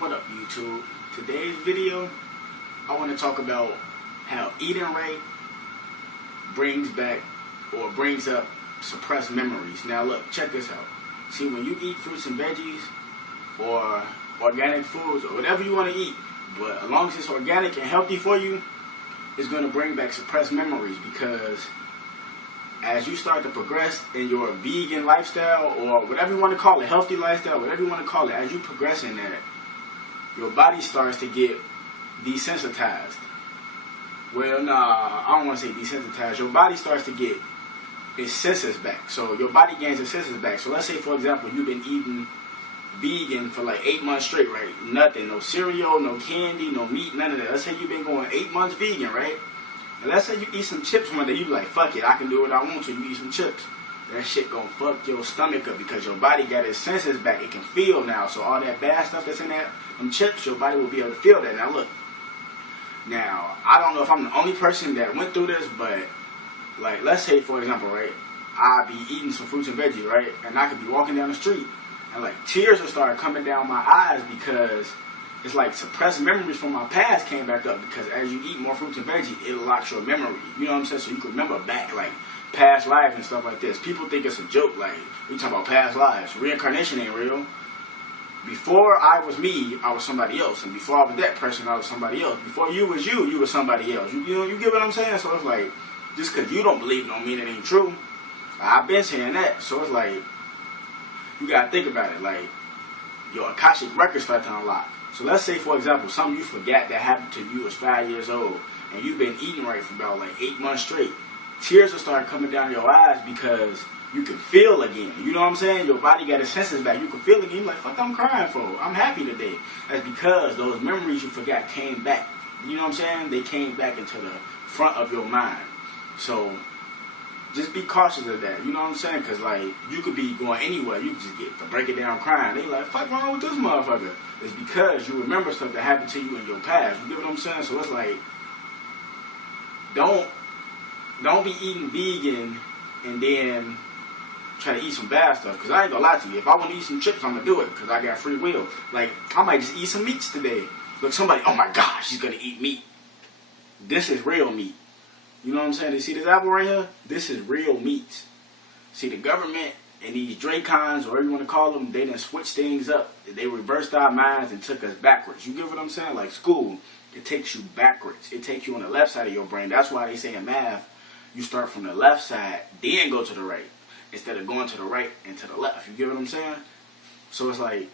What up, YouTube? Today's video, I want to talk about how eating right brings back or brings up suppressed memories. Now look, check this out. See, when you eat fruits and veggies or organic foods or whatever you want to eat, but as long as it's organic and healthy for you, it's going to bring back suppressed memories, because as you start to progress in your vegan lifestyle, or whatever you want to call it, healthy lifestyle, whatever you want to call it, as you progress in that, your body starts to get desensitized. Well, nah, I don't want to say desensitized. Your body starts to get its senses back. So your body gains its senses back. So let's say, for example, you've been eating vegan for like 8 months straight, right? Nothing, no cereal, no candy, no meat, none of that. Let's say you've been going 8 months vegan, right? And let's say you eat some chips one day. You be like, fuck it, I can do what I want to. You eat some chips. That shit gonna fuck your stomach up, because your body got its senses back. It can feel now. So all that bad stuff that's in that chips, your body will be able to feel that. Now look. Now, I don't know if I'm the only person that went through this, but like, let's say, for example, right, I be eating some fruits and veggies, right, and I could be walking down the street and like tears will start coming down my eyes, because it's like suppressed memories from my past came back up. Because as you eat more fruits and veggies, it locks your memory. You know what I'm saying? So you can remember back, like, past lives and stuff like this. People think it's a joke, like, we talk about past lives. Reincarnation ain't real. Before I was me, I was somebody else. And before I was that person, I was somebody else. Before you was you, you was somebody else. You know, you get what I'm saying? So it's like, just because you don't believe it don't mean it ain't true. I've been saying that. So it's like, you got to think about it. Like, your Akashic records start to unlock. So let's say, for example, something you forgot that happened to you was 5 years old, and you've been eating right for about like 8 months straight. Tears will start coming down your eyes, because you can feel again. You know what I'm saying? Your body got its senses back. You can feel again. You're like, fuck, I'm crying for. I'm happy today. That's because those memories you forgot came back. You know what I'm saying? They came back into the front of your mind. So just be cautious of that. You know what I'm saying? Because, like, you could be going anywhere. You could just get to break it down crying. They like, fuck wrong with this motherfucker? It's because you remember stuff that happened to you in your past. You get what I'm saying? So it's like, don't be eating vegan and then try to eat some bad stuff. Because I ain't gonna lie to you. If I want to eat some chips, I'm gonna do it, because I got free will. Like, I might just eat some meats today. Look, somebody, oh my gosh, she's gonna eat meat. This is real meat. You know what I'm saying? You see this apple right here? This is real meat. See, the government and these Dracons, or whatever you want to call them, they done switched things up. They reversed our minds and took us backwards. You get what I'm saying? Like school, it takes you backwards. It takes you on the left side of your brain. That's why they say in math, you start from the left side, then go to the right, instead of going to the right and to the left. You get what I'm saying? So it's like,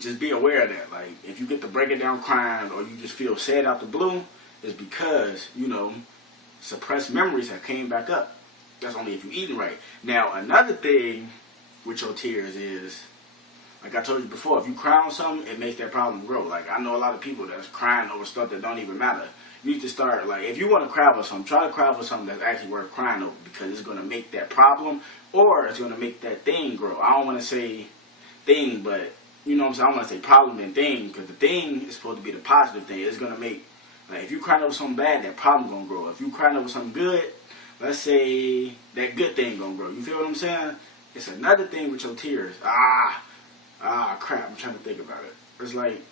just be aware of that. Like, if you get to break it down crying, or you just feel sad out the blue, it's because, you know, suppressed memories have came back up. That's only if you're eating right. Now, another thing with your tears is, like I told you before, if you cry on something, it makes that problem grow. Like, I know a lot of people that's crying over stuff that don't even matter. You need to start, like, if you want to cry over something, try to cry over something that's actually worth crying over, because it's going to make that problem, or it's going to make that thing grow. I don't want to say thing, but, you know what I'm saying? I want to say problem and thing, because the thing is supposed to be the positive thing. It's going to make, like, if you crying over something bad, that problem going to grow. If you crying over something good, let's say that good thing going to grow. You feel what I'm saying? It's another thing with your tears. Crap, I'm trying to think about it. It's like,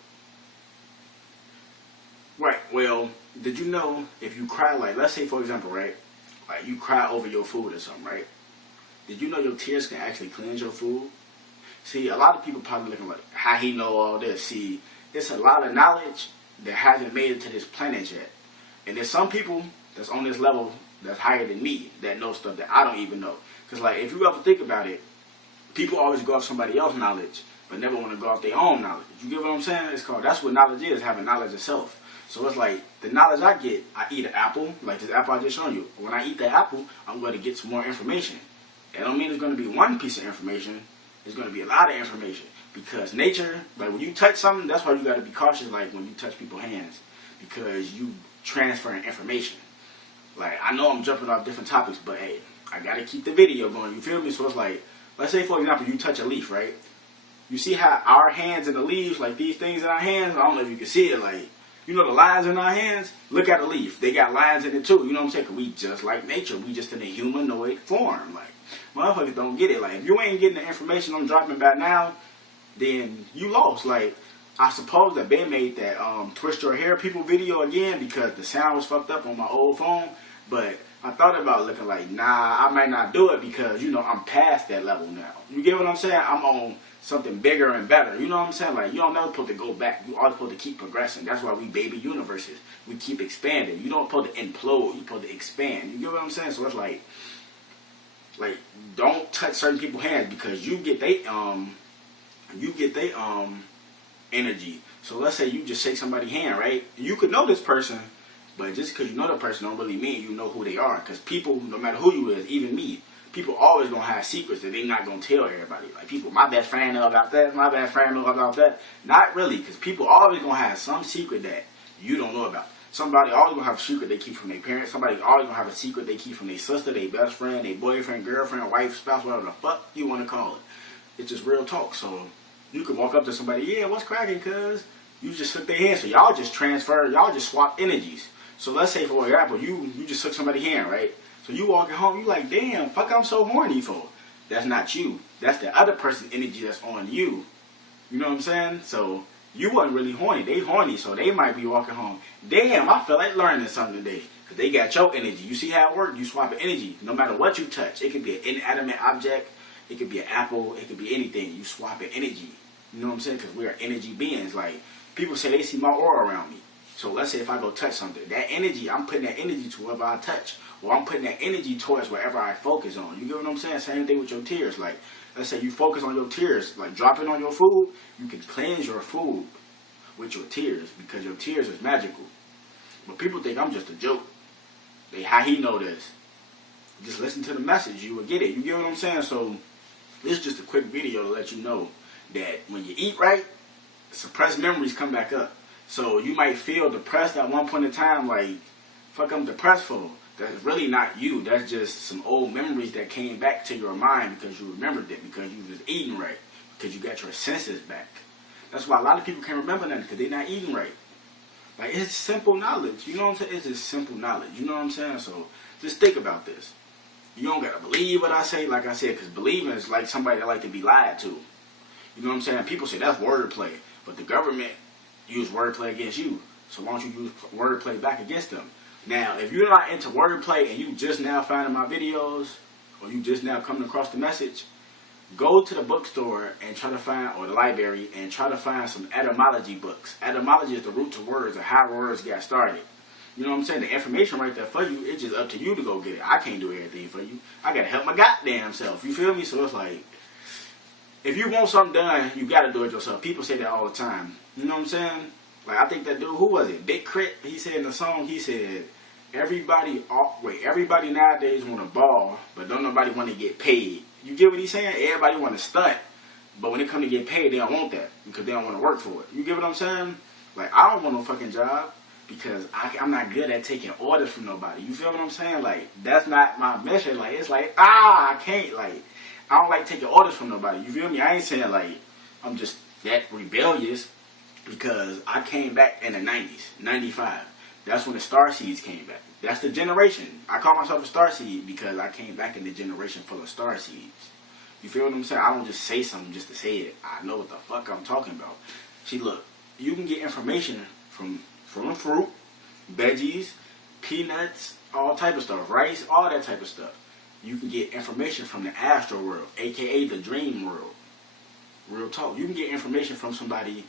right, well, did you know if you cry, like, let's say, for example, right, like, you cry over your food or something, right? Did you know your tears can actually cleanse your food? See, a lot of people probably looking like, how he know all this? See, it's a lot of knowledge that hasn't made it to this planet yet. And there's some people that's on this level that's higher than me that know stuff that I don't even know. Because, like, if you ever think about it, people always go off somebody else's knowledge, but never want to go off their own knowledge. You get what I'm saying? It's called, that's what knowledge is, having knowledge of self. So it's like, the knowledge I get, I eat an apple, like this apple I just shown you. When I eat the apple, I'm going to get some more information. That don't mean it's going to be one piece of information. It's going to be a lot of information. Because nature, like, when you touch something, that's why you got to be cautious, like, when you touch people's hands. Because you transferring information. Like, I know I'm jumping off different topics, but hey, I got to keep the video going. You feel me? So it's like, let's say, for example, you touch a leaf, right? You see how our hands and the leaves, like these things in our hands, I don't know if you can see it, like, you know the lines in our hands? Look at a leaf. They got lines in it too. You know what I'm saying? Because we just like nature. We just in a humanoid form. Like, motherfuckers don't get it. Like, if you ain't getting the information I'm dropping by now, then you lost. Like, I suppose that Ben made that twist your hair people video again because the sound was fucked up on my old phone. But I thought about looking like, nah, I might not do it because, you know, I'm past that level now. You get what I'm saying? I'm on something bigger and better. You know what I'm saying? Like, you don't never supposed to go back. You always supposed to keep progressing. That's why we baby universes. We keep expanding. You don't supposed to implode. You supposed to expand. You get what I'm saying? So it's like don't touch certain people's hands because you get they energy. So let's say you just shake somebody's hand, right? You could know this person, but just because you know the person don't really mean you know who they are. Because people, no matter who you is, even me, people always gonna have secrets that they not gonna tell everybody. Like people, my best friend know about that, my best friend know about that. Not really, because people always gonna have some secret that you don't know about. Somebody always gonna have a secret they keep from their parents. Somebody always gonna have a secret they keep from their sister, their best friend, their boyfriend, girlfriend, wife, spouse, whatever the fuck you want to call it. It's just real talk. So you can walk up to somebody, yeah, what's cracking, cuz? You just shook their hand. So y'all just transfer, y'all just swap energies. So let's say, for example, you just shook somebody's hand, right? So you walking home, you like, damn, fuck I'm so horny for. That's not you. That's the other person's energy that's on you. You know what I'm saying? So you wasn't really horny. They horny, so they might be walking home. Damn, I feel like learning something today. Because they got your energy. You see how it works? You swap energy. No matter what you touch. It could be an inanimate object. It could be an apple. It could be anything. You swap energy. You know what I'm saying? Because we are energy beings. Like, people say they see my aura around me. So let's say if I go touch something, that energy, I'm putting that energy to wherever I touch. Or I'm putting that energy towards wherever I focus on. You get what I'm saying? Same thing with your tears. Like, let's say you focus on your tears. Like, dropping on your food, you can cleanse your food with your tears. Because your tears is magical. But people think I'm just a joke. How he know this? Just listen to the message. You will get it. You get what I'm saying? So, this is just a quick video to let you know that when you eat right, suppressed memories come back up. So you might feel depressed at one point in time, like, fuck I'm depressed for. That's really not you. That's just some old memories that came back to your mind because you remembered it, because you was eating right, because you got your senses back. That's why a lot of people can't remember nothing, because they're not eating right. Like, it's simple knowledge. You know what I'm saying? It's just simple knowledge. You know what I'm saying? So just think about this. You don't got to believe what I say, like I said, because believing is like somebody that like to be lied to. You know what I'm saying? People say that's wordplay, but the government use wordplay against you. So why don't you use wordplay back against them? Now, if you're not into wordplay and you just now finding my videos, or you just now coming across the message, go to the bookstore and try to find, or the library, and try to find some etymology books. Etymology is the root to words, or how words got started. You know what I'm saying? The information right there for you, it's just up to you to go get it. I can't do everything for you. I got to help my goddamn self. You feel me? So it's like, if you want something done, you got to do it yourself. People say that all the time. You know what I'm saying? Like, I think that dude, who was it? Big Crit, he said in the song, he said, everybody nowadays want to ball, but don't nobody want to get paid. You get what he's saying? Everybody want to stunt, but when it come to get paid, they don't want that because they don't want to work for it. You get what I'm saying? Like, I don't want no fucking job because I'm not good at taking orders from nobody. You feel what I'm saying? Like, that's not my mission. Like, it's like, I can't, like, I don't like taking orders from nobody. You feel me? I ain't saying, like, I'm just that rebellious because I came back in the 90s, 95. That's when the Starseeds came back. That's the generation. I call myself a Starseed because I came back in the generation full of Starseeds. You feel what I'm saying? I don't just say something just to say it. I know what the fuck I'm talking about. See, look, you can get information from fruit, veggies, peanuts, all type of stuff, rice, all that type of stuff. You can get information from the astral world, aka the dream world. Real talk. You can get information from somebody,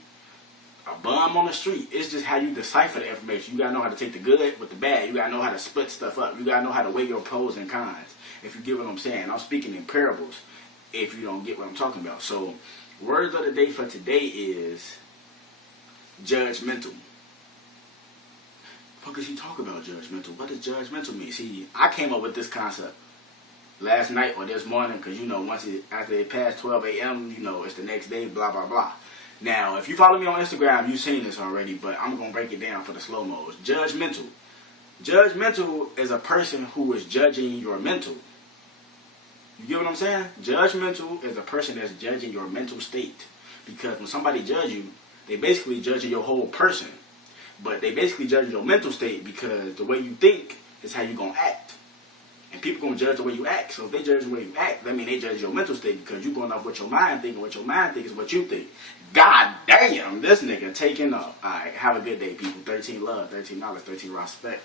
a bum on the street. It's just how you decipher the information. You gotta know how to take the good with the bad. You gotta know how to split stuff up. You gotta know how to weigh your pros and cons. If you get what I'm saying. I'm speaking in parables if you don't get what I'm talking about. So, words of the day for today is judgmental. What is he talking about, judgmental? What does judgmental mean? See, I came up with this concept last night or this morning because, you know, after it passed 12 a.m., you know, it's the next day, blah, blah, blah. Now, if you follow me on Instagram, you've seen this already, but I'm going to break it down for the slow-mos. Judgmental. Judgmental is a person who is judging your mental. You get what I'm saying? Judgmental is a person that's judging your mental state. Because when somebody judges you, they basically judging your whole person. But they basically judge your mental state because the way you think is how you're going to act. And people gonna judge the way you act. So if they judge the way you act, that means they judge your mental state because you going off what your mind think, and what your mind think is what you think. God damn, this nigga taking up. Alright, have a good day, people. 13 love, $13, 13 respect.